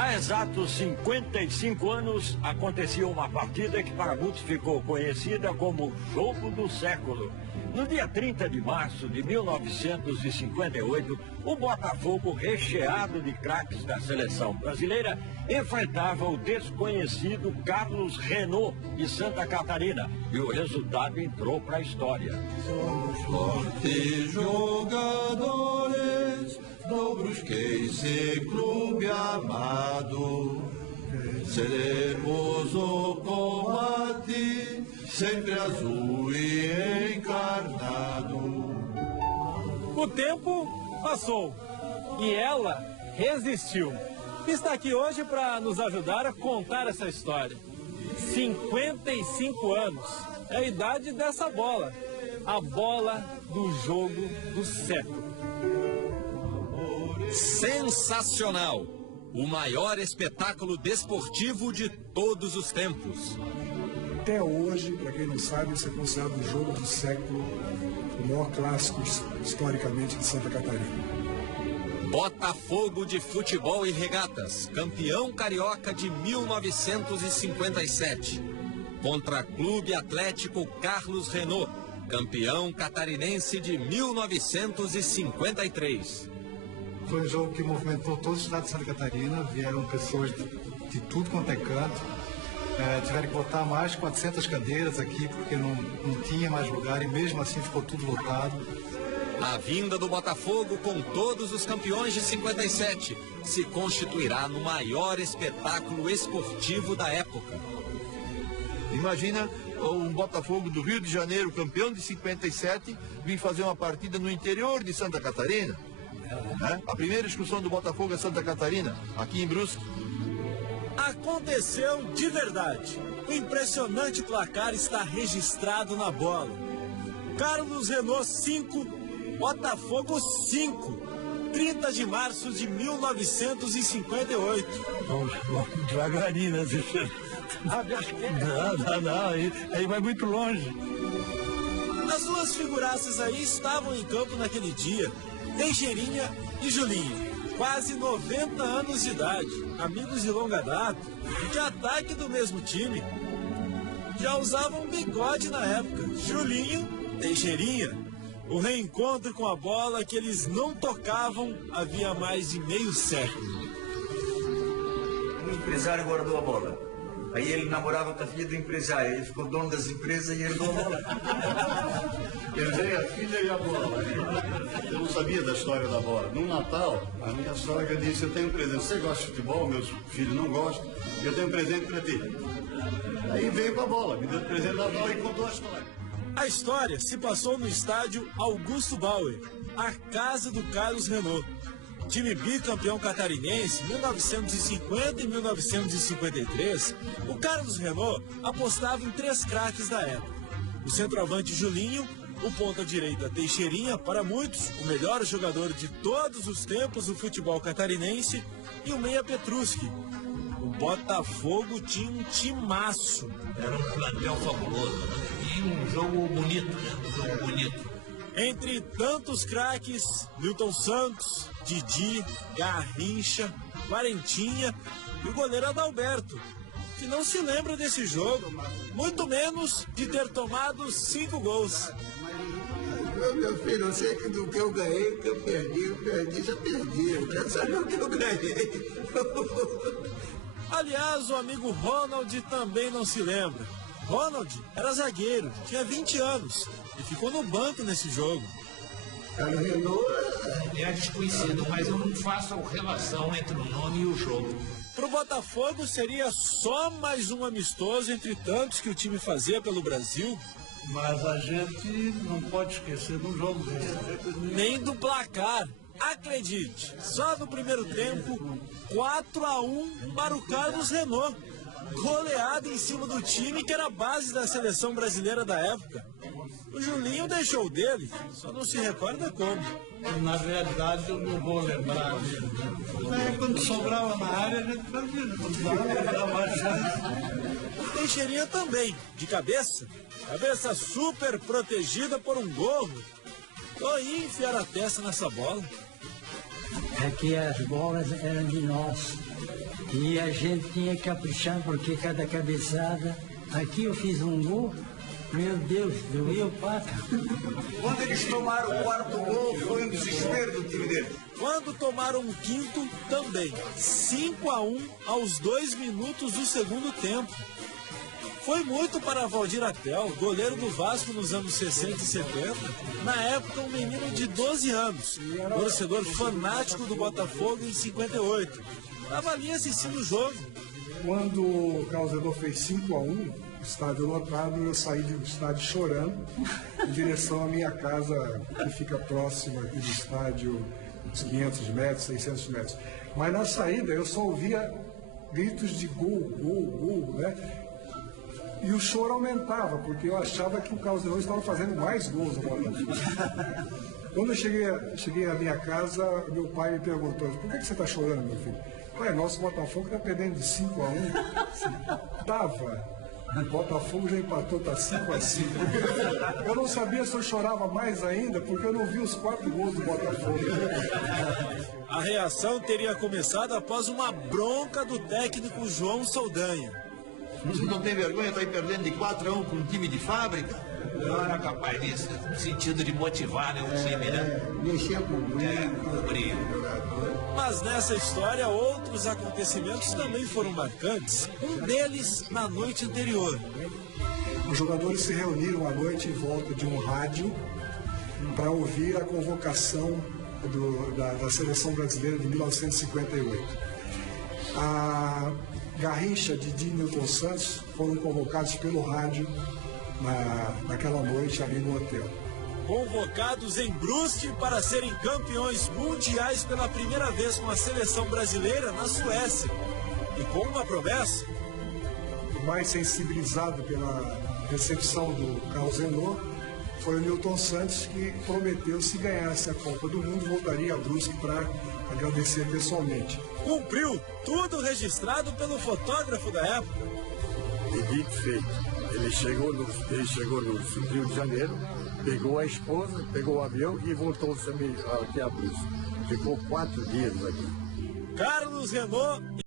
Há exatos 55 anos, acontecia uma partida que para muitos ficou conhecida como Jogo do Século. No dia 30 de março de 1958, o Botafogo, recheado de craques da seleção brasileira, enfrentava o desconhecido Carlos Renault, de Santa Catarina, e o resultado entrou para a história. Somos fortes jogadores do Brusquense Clube amado, seremos o combate sempre azul e encarnado. O tempo passou e ela resistiu. Está aqui hoje para nos ajudar a contar essa história. 55 anos é a idade dessa bola, a bola do jogo do século. Sensacional! O maior espetáculo desportivo de todos os tempos. Até hoje, para quem não sabe, isso é considerado o jogo do século, o maior clássico historicamente de Santa Catarina. Botafogo de Futebol e Regatas, campeão carioca de 1957. Contra Clube Atlético Carlos Renault, campeão catarinense de 1953. Foi um jogo que movimentou todo o estado de Santa Catarina, vieram pessoas de tudo quanto é canto. Tiveram que botar mais de 400 cadeiras aqui, porque não tinha mais lugar e mesmo assim ficou tudo lotado. A vinda do Botafogo com todos os campeões de 57 se constituirá no maior espetáculo esportivo da época. Imagina um Botafogo do Rio de Janeiro, campeão de 57, vir fazer uma partida no interior de Santa Catarina. A primeira excursão do Botafogo a Santa Catarina, aqui em Brusque. Aconteceu de verdade. O impressionante placar está registrado na bola. Carlos Renault 5, Botafogo 5. 30 de março de 1958. Vamos devagarinho, né? Não, aí vai muito longe. As duas figuraças aí estavam em campo naquele dia. Teixeirinha e Julinho, quase 90 anos de idade, amigos de longa data, de ataque do mesmo time. Já usavam bigode na época, Julinho, Teixeirinha. O reencontro com a bola que eles não tocavam havia mais de meio século. O empresário guardou a bola. Aí ele namorava com a filha do empresário, ele ficou dono das empresas e herdou a bola. Herdei a filha e a bola. Eu não sabia da história da bola. No Natal, a minha sogra disse, eu tenho um presente. Você gosta de futebol? Meus filhos não gostam. Eu tenho um presente para ti. Aí veio com a bola, me deu o presente da bola e contou a história. A história se passou no estádio Augusto Bauer, a casa do Carlos Renault. Time bicampeão catarinense, 1950 e 1953, o Carlos Renault apostava em 3 craques da época. O centroavante Julinho, o ponta-direita Teixeirinha, para muitos, o melhor jogador de todos os tempos do futebol catarinense, e o meia Petruski. O Botafogo tinha um timaço. Era um plantel fabuloso, né? E um jogo bonito, né? Um jogo bonito. Entre tantos craques, Nilton Santos, Didi, Garrincha, Quarentinha e o goleiro Adalberto, que não se lembra desse jogo, muito menos de ter tomado 5 gols. Meu filho, eu sei que do que eu ganhei, o que eu perdi, já perdi. Eu quero saber o que eu ganhei. Aliás, o amigo Ronald também não se lembra. Ronald era zagueiro, tinha 20 anos e ficou no banco nesse jogo. Carlos Renault é desconhecido, mas eu não faço relação entre o nome e o jogo. Para o Botafogo seria só mais um amistoso entre tantos que o time fazia pelo Brasil. Mas a gente não pode esquecer de um jogo desse. Nem do placar. Acredite, só no primeiro tempo, 4-1 para o Carlos Renault. Goleada em cima do time que era a base da seleção brasileira da época. O Julinho deixou dele, só não se recorda como. Na realidade, eu não vou lembrar dele. Quando sobrava na área, a gente fazia. Quando dava mais chance. O Teixeirinha também, de cabeça. Cabeça super protegida por um gorro. Ou ia enfiar a testa nessa bola. é que as bolas eram de nós. E a gente tinha que caprichar, porque cada cabeçada... Aqui eu fiz um gol, meu Deus, doeu paca. Quando eles tomaram o quarto gol, foi um desespero do time deles. Quando tomaram o quinto, também. 5-1 aos 2 minutos do segundo tempo. Foi muito para Valdir Atel, goleiro do Vasco nos anos 60 e 70, na época um menino de 12 anos, torcedor fanático do Botafogo em 58. Estava ali assistindo o jogo. Quando o Carlos Renault fez 5-1, estádio lotado, eu saí do estádio chorando em direção à minha casa, que fica próxima aqui do estádio, uns 500 metros, 600 metros. Mas na saída eu só ouvia gritos de gol, gol, gol, né? E o choro aumentava, porque eu achava que o Carlos Renault estava fazendo mais gols no Botafogo. Quando eu cheguei à minha casa, meu pai me perguntou, por que você está chorando, meu filho? Pai, nosso Botafogo está perdendo de 5-1. Tava. O Botafogo já empatou, está 5-5. Eu não sabia se eu chorava mais ainda, porque eu não vi os 4 gols do Botafogo. A reação teria começado após uma bronca do técnico João Saldanha. Você não tem vergonha de estar aí perdendo de 4-1 para um time de fábrica? Não era capaz disso, no sentido de motivar, né, o time, né? Mexer com o brilho. Mas nessa história, outros acontecimentos também foram marcantes. Um deles na noite anterior. Os jogadores se reuniram à noite em volta de um rádio para ouvir a convocação da Seleção Brasileira de 1958. A Garrincha, Didi e Newton Santos foram convocados pelo rádio naquela noite ali no hotel. Convocados em Brusque para serem campeões mundiais pela primeira vez com a seleção brasileira na Suécia. E com uma promessa. Mais sensibilizado pela recepção do Carlos Renault, foi o Newton Santos que prometeu, se ganhasse a Copa do Mundo, voltaria a Brusque para agradecer pessoalmente. Cumpriu tudo registrado pelo fotógrafo da época. E dito feito. Ele chegou no Rio de Janeiro, pegou a esposa, pegou o avião e voltou aqui a Brusque. Ficou 4 dias aqui. Carlos Renault